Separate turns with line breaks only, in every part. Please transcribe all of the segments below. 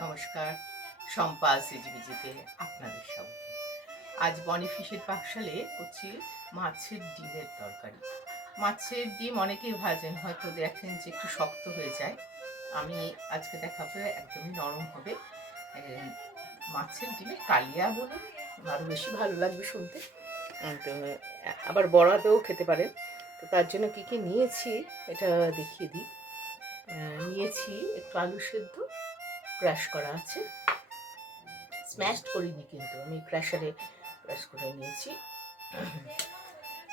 নমস্কার। শম্পা সিজিবিজিতে আপনাদের স্বাগত। আজ বনিফিশের পাকশালে করছি মাছের ডিমের তরকারি। মাছের ডিম অনেকেই ভাজেন, হয়তো দেখেন যে একটু শক্ত হয়ে যায়। আমি আজকে দেখাবো একদমই নরম হবে। মাছের ডিমে কালিয়া বলুন আরও বেশি ভালো লাগবে শুনতে। তো, আবার বড়াতেও খেতে পারেন। তো তার জন্য কী কী নিয়েছি, এটা দেখিয়ে দিই। নিয়েছি একটু আলু সেদ্ধ ক্রাশ করা আছে। স্ম্যাশড করিনি কিন্তু, আমি ক্র্যাশারে ক্র্যাশ করে নিয়েছি।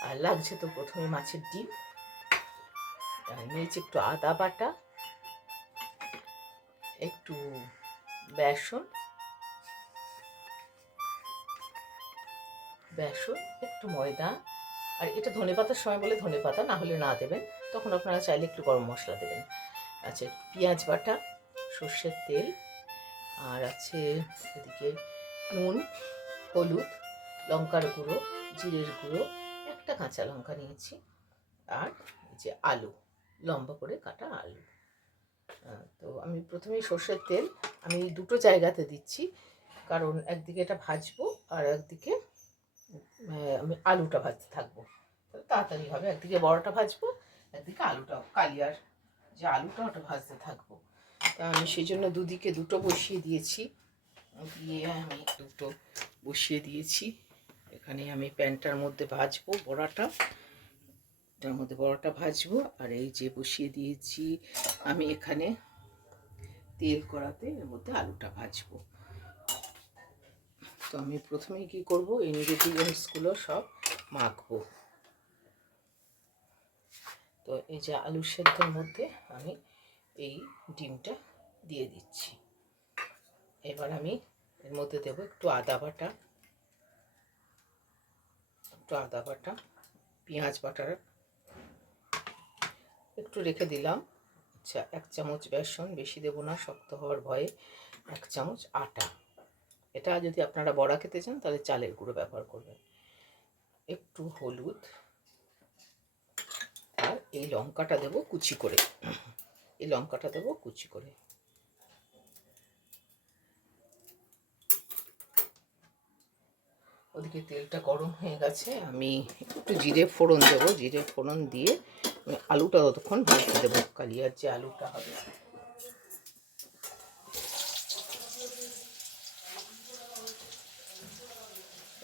আর লাগছে তো প্রথমে মাছের ডিম। নিয়েছি একটু আদা বাটা, একটু বেসন বেসন, একটু ময়দা। আর এটা ধনে পাতার সময় বলে ধনে পাতা, না হলে না দেবেন। তখন আপনারা চাইলে একটু গরম মশলা দেবেন। আচ্ছা একটু পেঁয়াজ বাটা, সর্ষের তেল আর আছে এদিকে নুন, হলুদ, লঙ্কার গুঁড়ো, জিরের গুঁড়ো, একটা কাঁচা লঙ্কা নিয়েছি আর যে আলু, লম্বা করে কাটা আলু। তো আমি প্রথমেই সর্ষের তেল, আমি দুটো জায়গাতে দিচ্ছি, কারণ একদিকে এটা ভাজবো আর একদিকে আমি আলুটা ভাজতে থাকব। তাড়াতাড়ি হবে, একদিকে বড়টা ভাজবো, একদিকে আলুটা কালিয়ার যে আলুটা ওটা ভাজতে থাকব। তা আমি সেই জন্য দুদিকে দুটো বসিয়ে দিয়েছি। দিয়ে আমি দুটো বসিয়ে দিয়েছি। এখানে আমি প্যানটার মধ্যে ভাজবো বড়াটা। এটার মধ্যে বড়াটা ভাজবো। আর এই যে বসিয়ে দিয়েছি আমি এখানে তেল কড়াতে, এর মধ্যে আলুটা ভাজবো। তো আমি প্রথমেই কি করব? ইনগ্রিডিয়েন্টসগুলো সব মাখবো। তো এই যে আলু সেদ্ধর মধ্যে আমি এই ডিমটা দিয়ে দিচ্ছি। এবার আমি এর মধ্যে দেবো একটু আদা বাটা। একটু আদা বাটা, পেঁয়াজ বাটার। একটু রেখে দিলাম। আচ্ছা এক চামচ বেসন, বেশি দেবো না, শক্ত হওয়ার ভয়ে এক চামচ আটা। এটা যদি আপনারা বড়া খেতে চান, তাহলে চালের গুঁড়ো ব্যবহার করবেন। একটু হলুদ আর এই লঙ্কাটা দেবো কুচি করে। এই লঙ্কাটা দেবো কুচি করে। ওদিকে তেলটা গরম হয়ে গেছে, আমি একটু জিরে ফোড়ন দেবো। জিরে ফোড়ন দিয়ে আলুটা ততক্ষণ ভাজতে দেবো। কালিয়ার যে আলুটা হবে।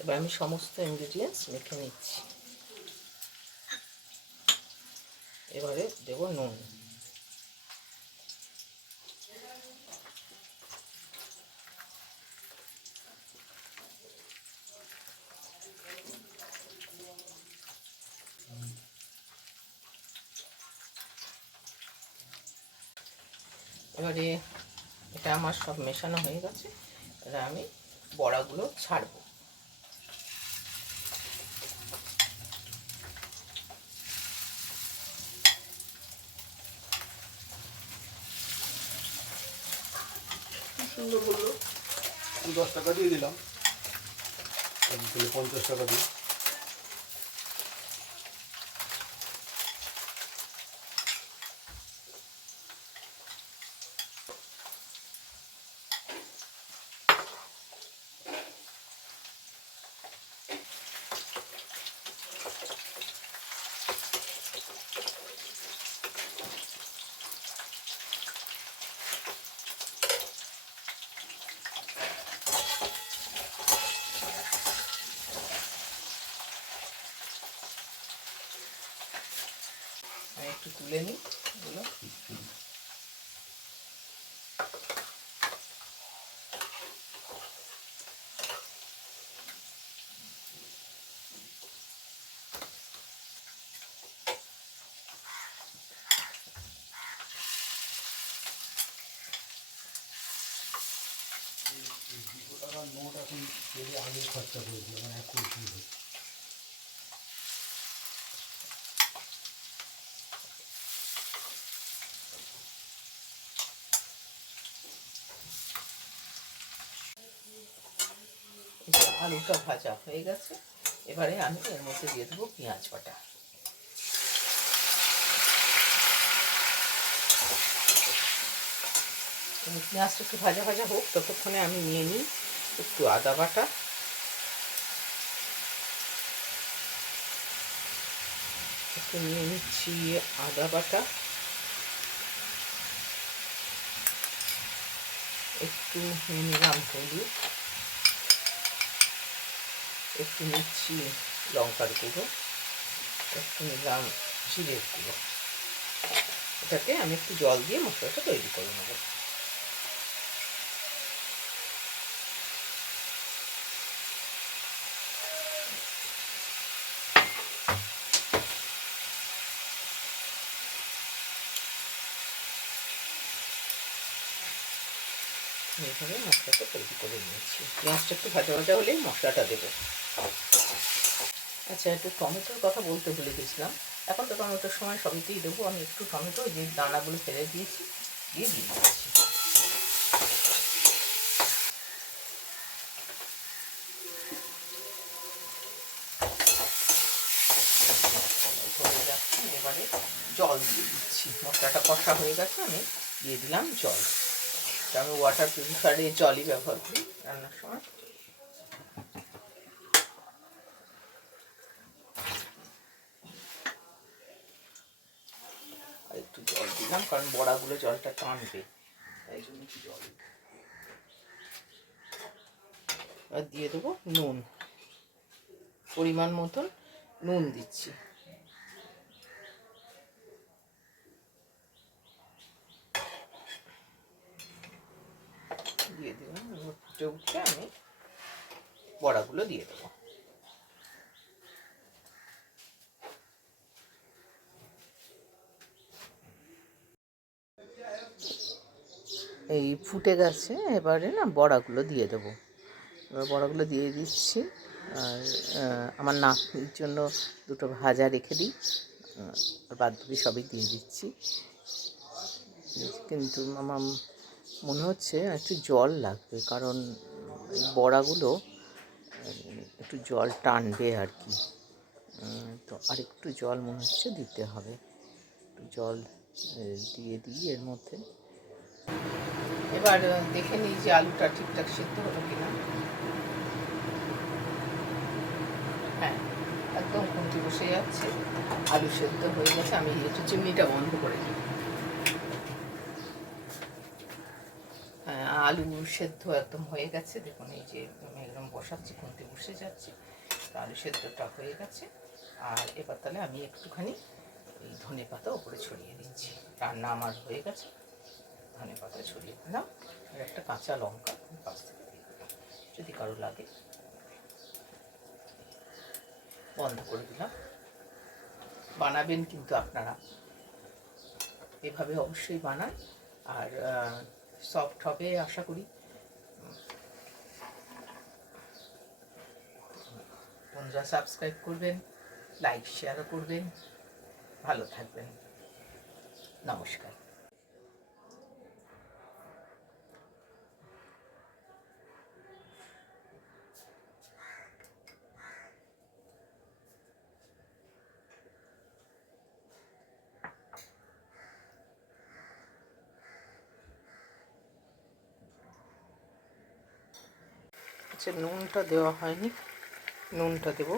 এবার আমি সমস্ত ইনগ্রিডিয়েন্টস মেখে নিচ্ছি। এবারে দেবো নুন। এবারে এটা আমার সব মেশানো হয়ে গেছে। এবার আমি বড়াগুলো ছাড়বো।
সুন্দর বলল? দশ টাকা দিয়ে দিলাম। পঞ্চাশ টাকা দিই
আমি একটু তুলে নিই এগুলো
দুশো টাকার নোট এখন পেলে আগে খরচা করে দিল মানে এক কোটি টাকা।
এই যে আলুটা ভাজা হয়ে গেছে। এবারে আমি এর মধ্যে দিয়ে দেবো পেঁয়াজ বাটা। পেঁয়াজটা একটু ভাজা ভাজা হোক, ততক্ষণে আমি নিয়ে নিই একটু আদা বাটা। একটু নিয়ে নিচ্ছি আদা বাটা। একটু নিয়ে নিলাম হলুদ। একটু নিচ্ছি লঙ্কার গুঁড়ো, একটু নিলাম জিরের গুঁড়ো। এটাকে আমি একটু জল দিয়ে মশলাটা তৈরি করে নেব। এইভাবে মশলাটা তৈরি করে নিয়েছি। পেঁয়াজটা একটু ভাজা ভাজা হলেই মশলাটা দেবো। আচ্ছা একটু টমেটোর কথা বলতে ভুলে গেছিলাম। এখন তো টমেটোর সময় সবইতেই দেবো। আমি একটু টমেটো যে দানাগুলো ফেলে দিয়েছি, দিয়ে দিয়ে যাচ্ছে এবারে জল দিয়ে দিচ্ছি। মশলাটা কষা হয়ে গেছে, আমি দিয়ে দিলাম জল। তো আমি ওয়াটার পিউরিফায়ারের জলই ব্যবহার করি রান্নার সময়। একটু জল দিলাম, কারণ বড়াগুলো জলটা টানবে একটু জল আর দিয়ে দেবো নুন, পরিমাণ মতন নুন দিচ্ছি দিয়ে দিলাম এবার ফুটে উঠলে আমি বড়াগুলো দিয়ে দেবো। এই ফুটে গেছে, এবারে না বড়াগুলো দিয়ে দেবো। এবার বড়াগুলো দিয়ে দিচ্ছি, আর আমার নাতনির জন্য দুটো ভাজা রেখে দিই আর বাদ সবই দিয়ে দিচ্ছি। কিন্তু আমার মনে হচ্ছে একটু জল লাগবে, কারণ বড়াগুলো একটু জল টানবে আর কি। তো আর একটু জল মনে হচ্ছে দিতে হবে। একটু জল দিয়ে দিই এর মধ্যে। এবার দেখে নিই যে আলুটা ঠিকঠাক সিদ্ধ হলো কিনা। হ্যাঁ একদম খুন্তি বসে যাচ্ছে। আলু সেদ্ধ হয়ে গেছে, আমি একটু চিমনিটা বন্ধ করে দিই হ্যাঁ আলু সেদ্ধ একদম হয়ে গেছে। দেখুন, এই যে একদম বসাচ্ছি, খুন্তি বসে যাচ্ছে। আলু সেদ্ধটা হয়ে গেছে। আর এবার তাহলে আমি একটুখানি এই ধনে পাতা উপরে ছড়িয়ে দিচ্ছি। রান্না আমার হয়ে গেছে। ধনে পাতা ছড়িয়ে দিলাম। আর একটা কাঁচা লঙ্কা পাশ থেকে দিয়ে দিলাম। যদি কারও লাগে। বন্ধ করে দিলাম। বানাবেন কিন্তু আপনারা। এভাবে অবশ্যই বানান। আর সফট হবে আশা করি। বন্ধুরা সাবস্ক্রাইব করবেন লাইক শেয়ারও করবেন। ভালো থাকবেন। নমস্কার। আচ্ছা নুনটা দেওয়া হয়নি। নুনটা দেবো।